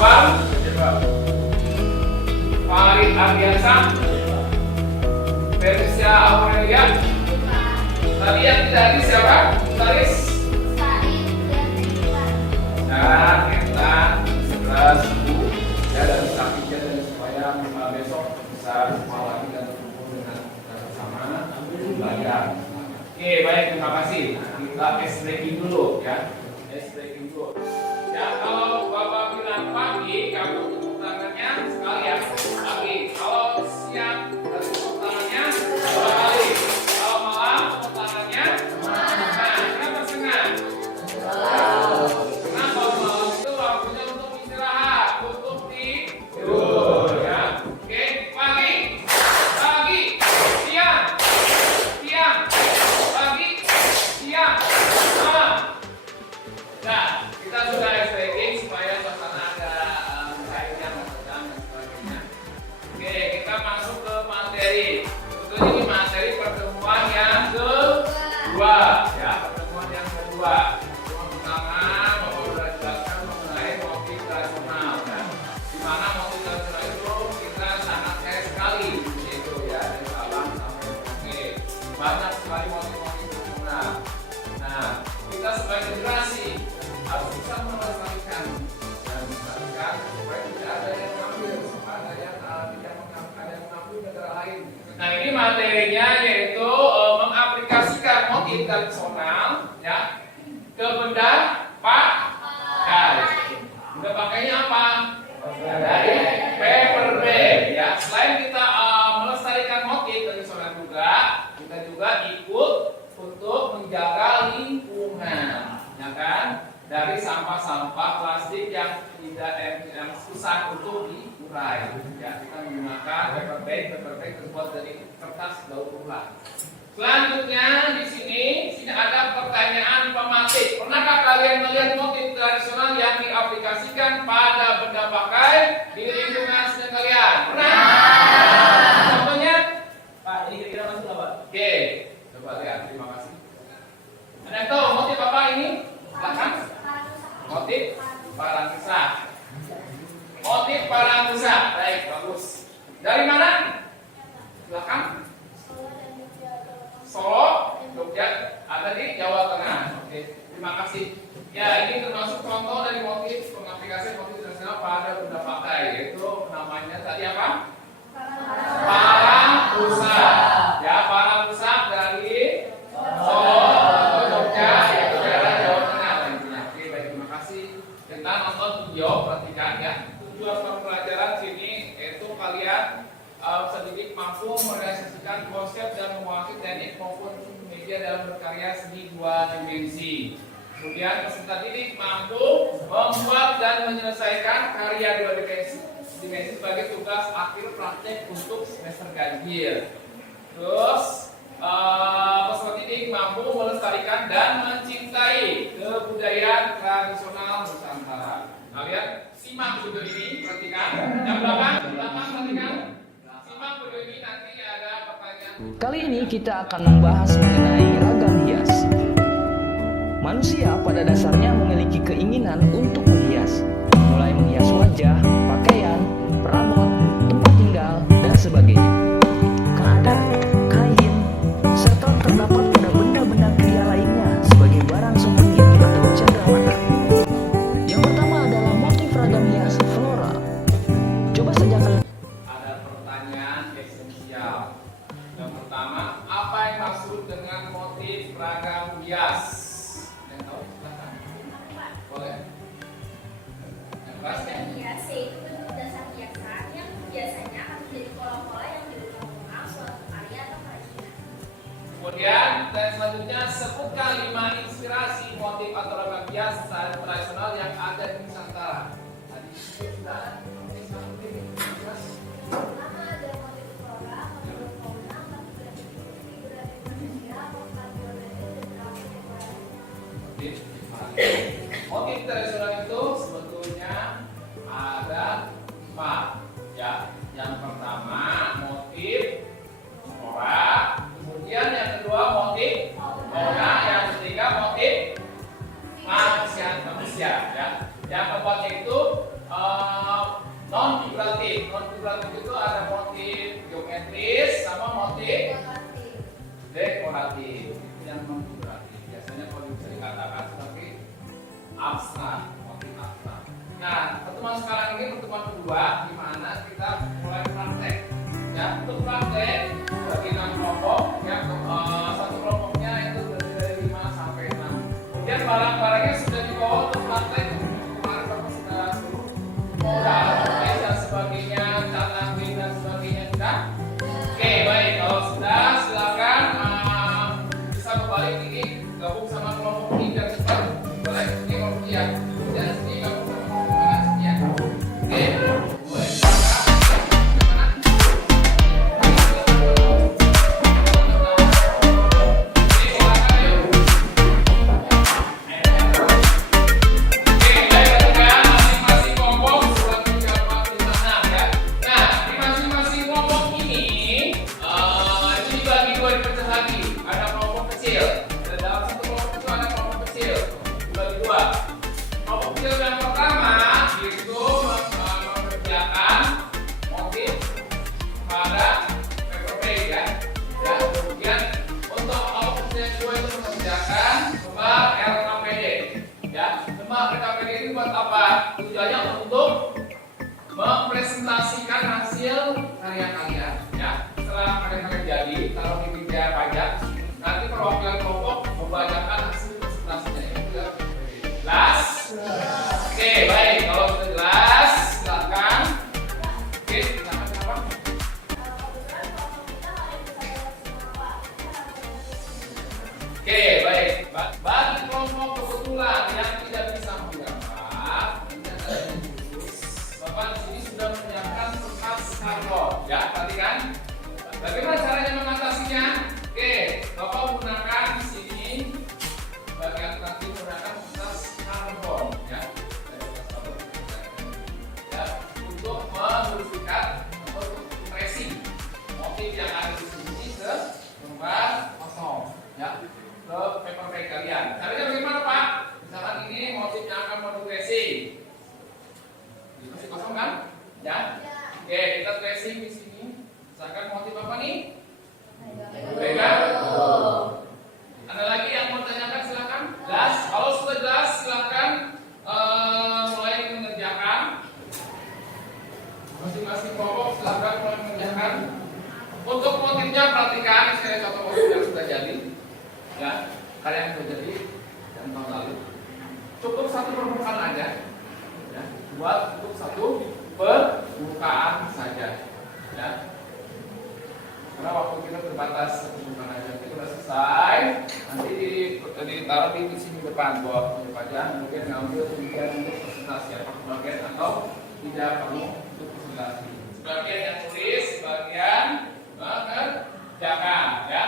Akbar, Farid Ardiansa, Felicia Aurelia. Tadi yang tidak hadir siapa? Taris. Nah, kita segera sembuh ya dari sakitnya dan supaya besok bisa sekolah lagi dan berkumpul dengan bersama belajar. Oke, baik, terima kasih. Kita breaking dulu ya. Breaking dulu. Ya, kalau Bapak bilang pagi, kamu tepuk tangannya sekali ya. Pagi. Kalau siang, tepuk tangannya dua kali. Kalau malam, tepuk tangannya. Nah, kenapa setengah? Karena kalau malam itu waktunya untuk istirahat, untuk tidur ya. Oke, pagi, pagi, siang, siang, pagi, siang, malam. Nah, kita sudah stretching supaya suasana agak cairnya, dan sebagainya. Oke, kita masuk ke materi. Tentunya ini materi pertemuan yang kedua, ya, pertemuan yang kedua. Pertemuan pertama, Bapak sudah jelaskan mengenai motif rasional. Nah, di mana motif rasional itu kita sangat kaya sekali, yaitu ya dari Sabang sampai Merauke. Banyak sekali motif-motif rasional. Nah, kita sebagai generasi harus bisa melestarikan dan melestarikan supaya tidak ada yang mengambil, ada yang mengambil negara lain. Nah, ini materinya yaitu mengaplikasikan motif tradisional ya ke benda pakai. Benda pakainya apa? Dari paper bag ya. Selain kita melestarikan motif tradisional juga, kita juga ikut untuk menjaga lingkungan, ya kan? Dari sampah-sampah plastik yang tidak yang susah untuk diurai. Ya, kita menggunakan paper bag terbuat dari kertas daur ulang. Selanjutnya di sini ada pertanyaan pematik. Pernahkah kalian melihat motif tradisional yang diaplikasikan pada benda pakai di lingkungan sekitar kalian? Pernah? Contohnya? Pak, ini kira-kira masuk apa? Oke, coba lihat. Terima kasih. Ada yang tahu motif apa ini? Silahkan. Motif parang rusak. Motif parang rusak. Baik, bagus. Dari mana? Silakan. Solo, Jogja, ada di Jawa Tengah. Oke, terima kasih. Ya, ini termasuk contoh dari motif pengaplikasian motif tradisional pada benda pakai, yaitu namanya tadi apa? Parang rusak. Ya, parang rusak dari Solo, Jogja, yaitu daerah Jawa Tengah. Oke, baik, terima kasih. Kita nonton video, perhatikan ya. Tujuan pembelajaran sini yaitu kalian sedikit mampu merealisasikan konsep dan menguasai teknik maupun media dalam berkarya seni dua dimensi. Kemudian peserta didik mampu membuat dan menyelesaikan karya dua dimensi sebagai tugas akhir praktek untuk semester ganjil. Terus peserta didik mampu melestarikan dan mencintai kebudayaan tradisional Nusantara. Kalian simak video ini, perhatikan. Yang belakang perhatikan. Kali ini kita akan membahas mengenai ragam hias. Manusia pada dasarnya memiliki keinginan untuk menghias, mulai menghias wajah, pakaian, perabot, tempat tinggal, dan sebagainya. Keadaan, kain, serta terdapat pada benda-benda kria lainnya sebagai barang souvenir atau cenderamata. Yang pertama adalah motif ragam hias floral. Coba saja kalian. Yang pertama, apa yang maksud dengan motif ragam hias? Yang tahu? Silakan. Boleh. Yang kelasnya? Hias yaitu bentuk dasar hiasan yang biasanya akan menjadi pola-pola yang diulang-ulang suatu karya atau kerajinan. Kemudian, dan selanjutnya sebutkan 5 inspirasi motif atau ragam hias tradisional yang ada di Nusantara. Tadi sudah ada. Pertama ada motif flora, motif fauna, motif figuran manusia, motif tradisional itu sebetulnya ada 4 ya. Yang pertama motif flora, kemudian yang kedua motif fauna, yang ketiga motif manusia ya. Yang keempatnya itu figuratif. Non figuratif itu ada motif geometris sama motif dekoratif. Itu yang non figuratif. Biasanya kalau bisa dikatakan sebagai abstrak, motif abstrak. Nah, pertemuan sekarang ini pertemuan kedua di mana kita mulai praktek. Ya, untuk praktek bagi 6 kelompok, ya, satu kelompoknya itu dari 5 sampai 6. Kemudian barang-barangnya sudah dibawa untuk praktek. Kemarin Bapak sudah suruh modal, dan sebagainya, catatan dan sebagainya sudah. Oke, baik. Kalau sudah, silakan bisa berbalik ini gabung sama kelompok ini dan cepat. Boleh, ini kelompok ya. Dan sini gabung sama kelompok kanan sini ya. Oke, boleh. Tujuannya untuk mempresentasikan hasil karya kalian, ya. Setelah karya-karya jadi, taruh di meja pajak, nanti perwakilan kelompok membacakan hasil presentasinya. Itu jelas? Oke, baik. Kalau sudah jelas, silakan. Oke, silakan siapa? Oke, baik. Bagi kelompok kebetulan yang tidak bisa menggambar, Bapak di sini sudah menyiapkan kertas karbon, ya, tadi kan? Bagaimana caranya mengatasinya? Oke, Bapak menggunakan di sini bagian tadi menggunakan kertas karbon, ya, ya, untuk membersihkan atau tracing motif yang ada di sini ke lembar kosong, ya, ke paper bag kalian. Caranya bagaimana, Pak? Misalkan ini motif yang akan mau tracing. Masih kosong kan? Ya. Oke, kita tracing di sini. Misalkan motif apa nih? Beda. Ada lagi yang mau tanyakan, silakan. Jelas? Kalau sudah jelas, silakan mulai mengerjakan. Masing-masing kelompok silakan mulai mengerjakan. Untuk motifnya perhatikan, saya contoh motif yang sudah jadi. Ya, kalian sudah jadi yang tahun lalu. Cukup satu permukaan aja. Ya, buat untuk satu permukaan saja, ya. Karena waktu kita terbatas satu permukaan aja. Kita sudah selesai. Nanti ditaruh di sini depan, buat tutup aja. Kemudian ngambil sebagian untuk presentasi, apa sebagian atau tidak perlu untuk presentasi. Sebagian yang tulis, sebagian mengerjakan, ya.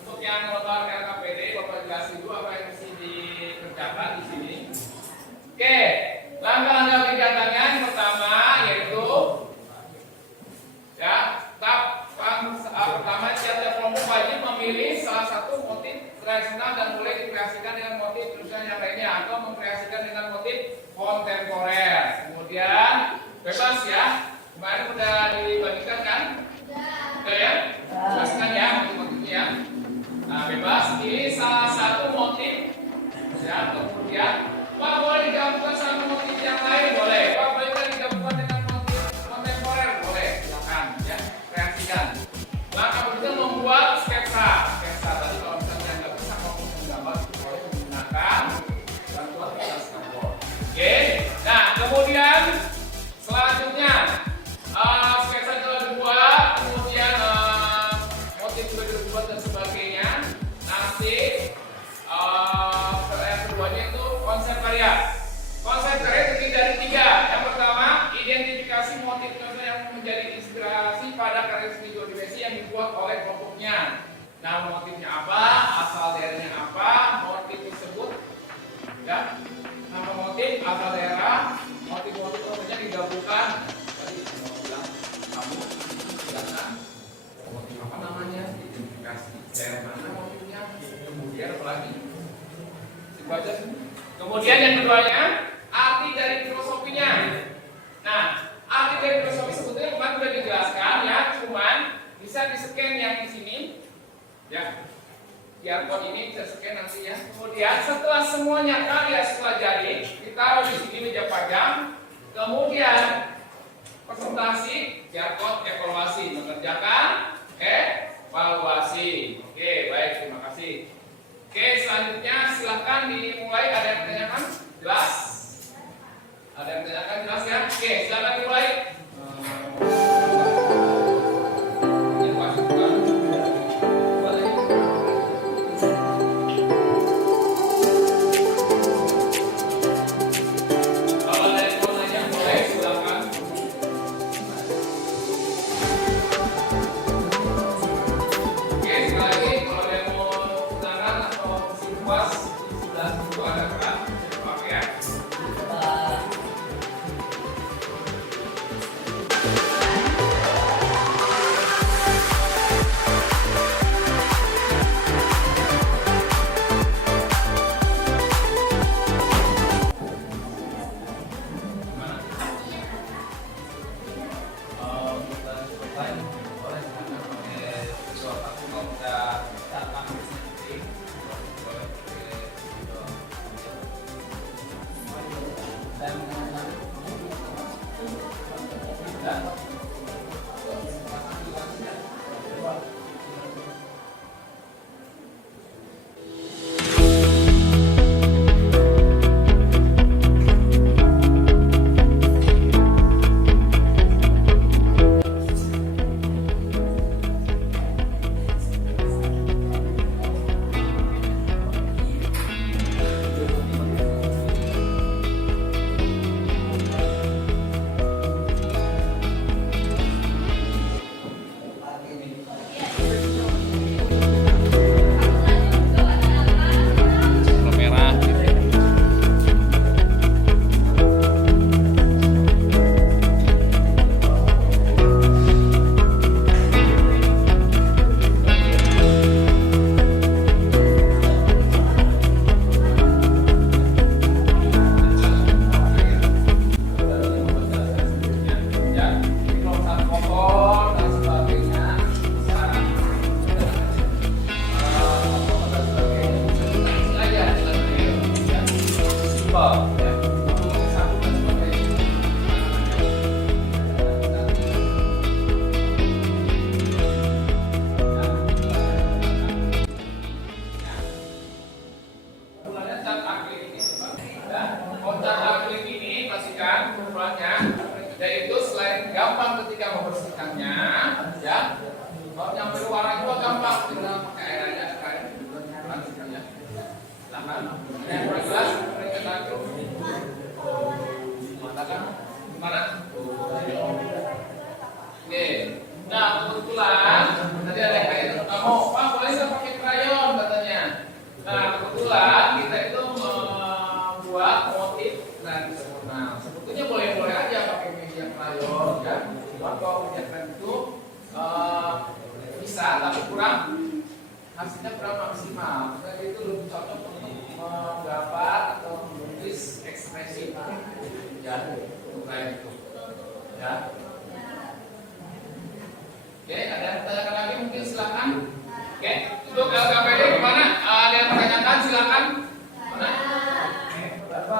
Untuk yang lembar LKPD, Bapak jelasin dulu apa yang mesti dikerjakan di sini. Oke. Langkah-langkah kegiatannya yang pertama yaitu, ya, pertama setiap kelompok wajib memilih salah satu motif tradisional dan boleh dikreasikan dengan motif tradisional yang lainnya atau mengkreasikan dengan motif kontemporer. Kemudian bebas ya, kemarin sudah dibagikan kan? Sudah ya? Jelaskan ya motif-motifnya. Nah, bebas pilih salah satu motif, ya, kemudian Pak boleh digabungkan sama motif yang lain, boleh. Pak boleh digabungkan dengan motif kontemporer, boleh. Silakan, ya, kreasikan. Langkah berikutnya membuat sketsa. Sketsa tadi kalau misalnya nggak bisa kamu menggambar, boleh menggunakan bantuan kertas karbon. Oke. Nah, kemudian selanjutnya sketsa telah dibuat, kemudian motif juga dibuat dan sebagainya. Nanti yang keduanya itu konsep karya. Konsep karya terdiri dari 3. Yang pertama, identifikasi motif yang menjadi inspirasi pada karya seni dua dimensi yang dibuat oleh kelompoknya. Nah, motifnya apa, asal daerahnya apa, motif tersebut, ya, nama motif, asal daerah, motif-motif tentunya digabungkan. Tadi mau bilang kamu silakan motif apa namanya, identifikasi daerah mana motifnya, kemudian apa lagi? Baca sini. Kemudian yang keduanya, arti dari filosofinya. Nah, arti dari filosofi bisa di-scan yang di sini, ya. QR code ini bisa scan nanti ya. Kemudian setelah semuanya kalian pelajari, ditaruh di sini meja pajang. Kemudian presentasi, QR code, evaluasi, mengerjakan evaluasi. Oke, baik, terima kasih. Oke, selanjutnya silahkan dimulai. Ada yang ditanyakan? Jelas? Ada yang ditanyakan jelas ya? Oke, silakan dimulai. Yaitu selain gampang ketika membersihkannya, ya, kalau yang berwarna juga gampang, tinggal pakai air aja sekarang, ya. Silakan. Yang kurang jelas, mereka tahu. Mengatakan gimana? Oke. Nah, kebetulan tadi ada yang kayak kamu, Pak, boleh saya pakai krayon katanya. Nah, kebetulan kita itu membuat motif tradisional. Sebetulnya boleh-boleh aja pakai media krayon, ya. Kalau media krayon itu bisa, tapi hasilnya kurang maksimal. Jadi itu lebih cocok untuk menggambar atau menulis ekspresi, ya, untuk krayon itu, ya. Oke, ada yang tanyakan lagi mungkin silakan. Oke, untuk LKPD gimana? Ada yang menanyakan silakan. Mana? Berapa?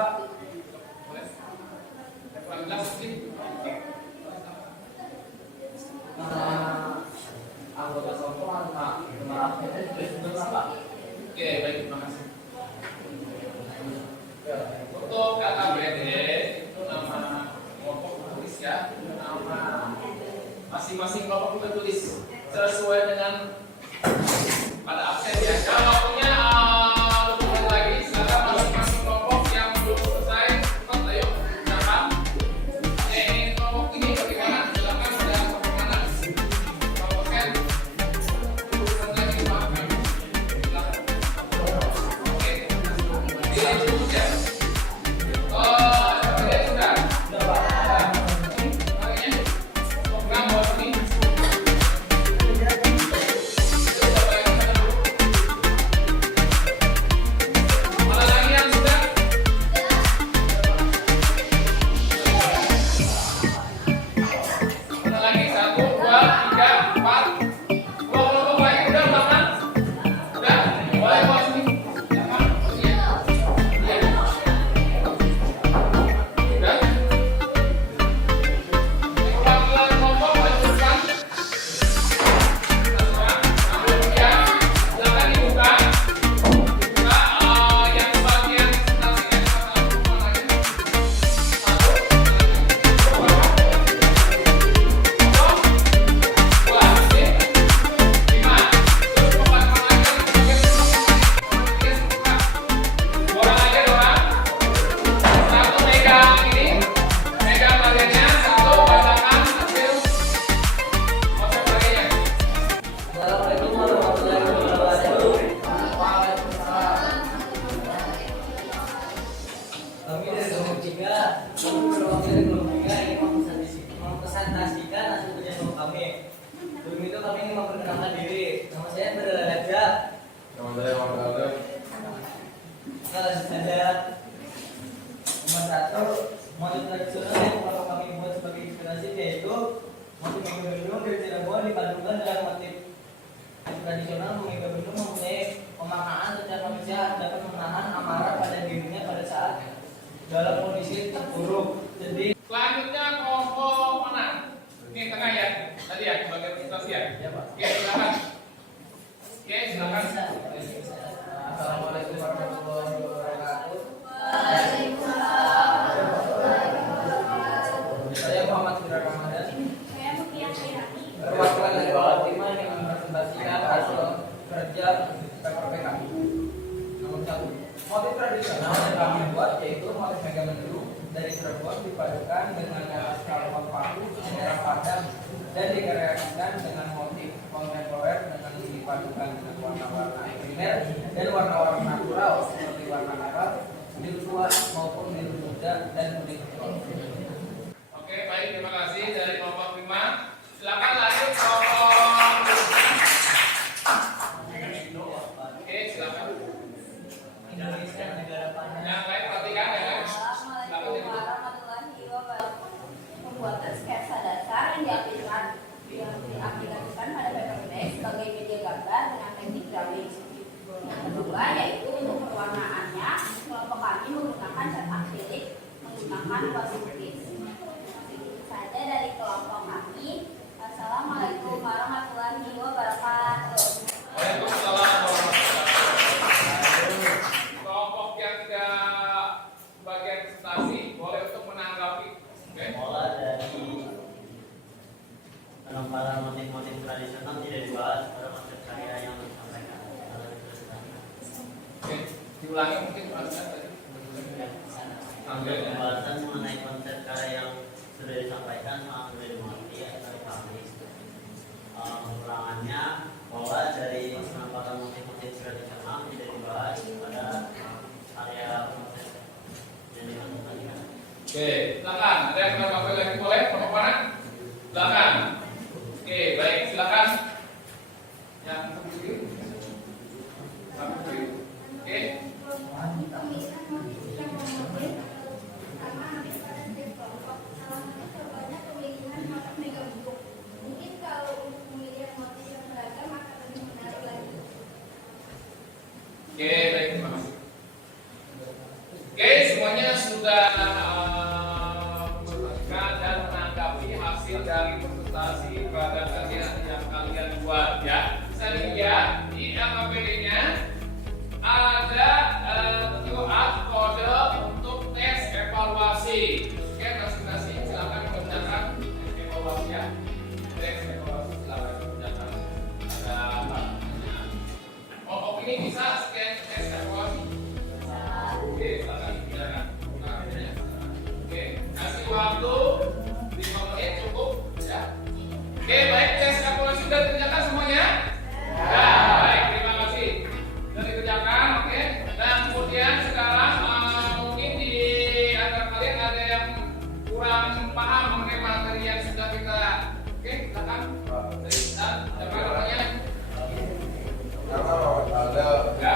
Boleh? Kurang jelas mungkin. Anggota satuan, Oke, baik, terima kasih. Untuk LKPD itu nama kelompok tulis ya, nama masing-masing kelompok kita tulis sesuai dengan pada absen ya. Kalau waktunya lebih lagi, silakan masing-masing kelompok yang belum selesai cepat ayo silakan. Kelompok ini bagaimana? Silakan ada bagaimana? Kelompok kan urusan lagi maafkan. Silakan. Oke. Ini dulu ya. Sudah. Program buat ini. Bendung dari Cirebon dipadukan dengan motif tradisional. Mega Bendung mempunyai pemaknaan secara manusia dapat menahan amarah pada dirinya pada saat dalam kondisi terpuruk, sedih. Selanjutnya kelompok mana? Ini tengah ya, tadi ya, bagian presentasi ya. Ya, Pak. Oke, silakan. Oke, silakan. Assalamualaikum warahmatullahi wabarakatuh. Saya Muhammad Firman Ramadan. Saya Mutia Khairani. Perwakilan dari Jawa Timur yang merepresentasikan hasil kerja PPP kami. Nomor 1, motif tradisional yang kami buat yaitu motif Mega Bendung dari Cirebon dipadukan dengan alas kalung paku merah padam dan dikreasikan dengan motif kontemporer dengan dipadukan dengan warna-warna primer dan warna-warna natural seperti warna merah, biru tua maupun biru muda dan kuning. Oke, baik, terima kasih dari kelompok 5. Silakan lanjut kelompok. Oke, silakan. Indonesia negara panjang. Yang lain perhatikan ya. Assalamualaikum warahmatullahi wabarakatuh. Pembuatan sketsa dasar yang diaplikasikan pada PPP sebagai media gambar dengan teknik drawing. Yang kedua yaitu untuk perwarnaannya, kelompok kami menggunakan cat akrilik menggunakan washi lukis. Itu saja dari kelompok kami. Assalamualaikum warahmatullahi wabarakatuh. Waalaikumsalam warahmatullahi wabarakatuh. Kelompok yang tidak bagian presentasi boleh untuk menanggapi. Oke. Pola dari penempalan motif-motif tradisional tidak dibahas pada motif karya yang disampaikan. Oke, diulangi mungkin perhatikan tadi. Ambil ya. Pembahasan mengenai konsep karya yang sudah disampaikan sangat sudah dimengerti oleh kami. Pengulangannya, pola dari penampakan motif-motif tradisional tidak dibahas pada karya konsep yang disampaikan. Oke, silakan. Ada yang menanggapi lagi boleh? Kelompok mana? Silakan. Oke, baik, silakan. Yang kiri. Yang kiri. Oke. Pemilihan motif yang memodel karena hampir pada setiap kelompok salah satu contohnya pemilihan motif Mega Bendung. Mungkin kalau untuk pemilihan motif yang beragam akan lebih menarik lagi. Oke, baik, terima kasih. Oke, semuanya sudah memperhatikan dan menanggapi hasil dari presentasi pada kalian yang kalian buat ya. Saya lihat di LKPD-nya ada QR kode untuk tes evaluasi. Oke, presentasi silakan dikerjakan evaluasi ya. Tes evaluasi silakan dikerjakan. Ada apa-apa? Oh, ini bisa scan tes evaluasi. Oke, silakan dikerjakan. Oke, kasih waktu 5 menit cukup ya. Oke, baik, tes evaluasi sudah dikerjakan semuanya? Ya, baik, terima kasih. Sudah dikerjakan, oke. Dan kemudian sekarang mungkin di antara kalian ada yang kurang paham mengenai materi yang sudah kita. Oke, silakan. Siapa namanya? Nama ada. Ya.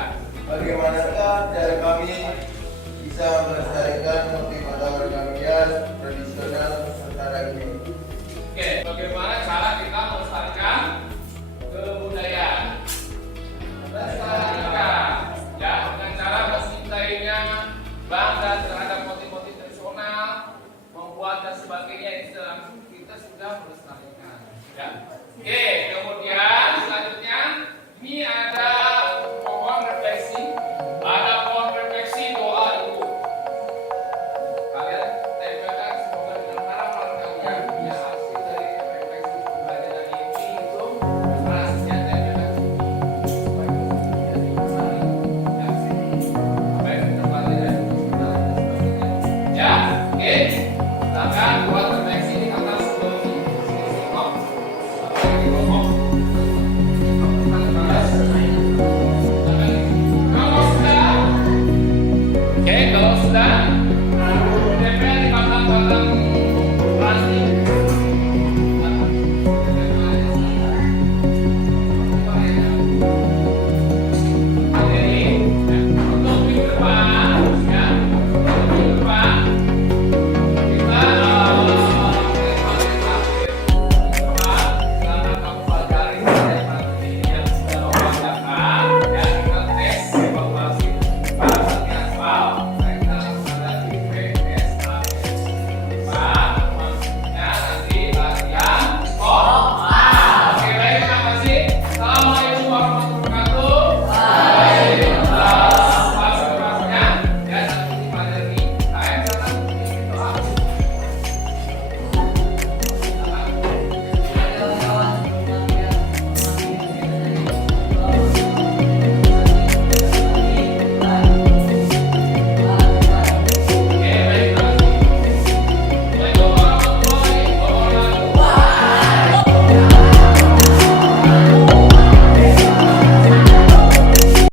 Bagaimanakah cara kami bisa melestarikan motif atau ornamen hias tradisional Nusantara ini? Oke, bagaimana cara kita melestarikan kebudayaan? Melestarikan, ya, dengan cara mencintainya, bangga terhadap motif-motif tradisional, membuat dan sebagainya itu langsung kita sudah melestarikan. Ya, oke.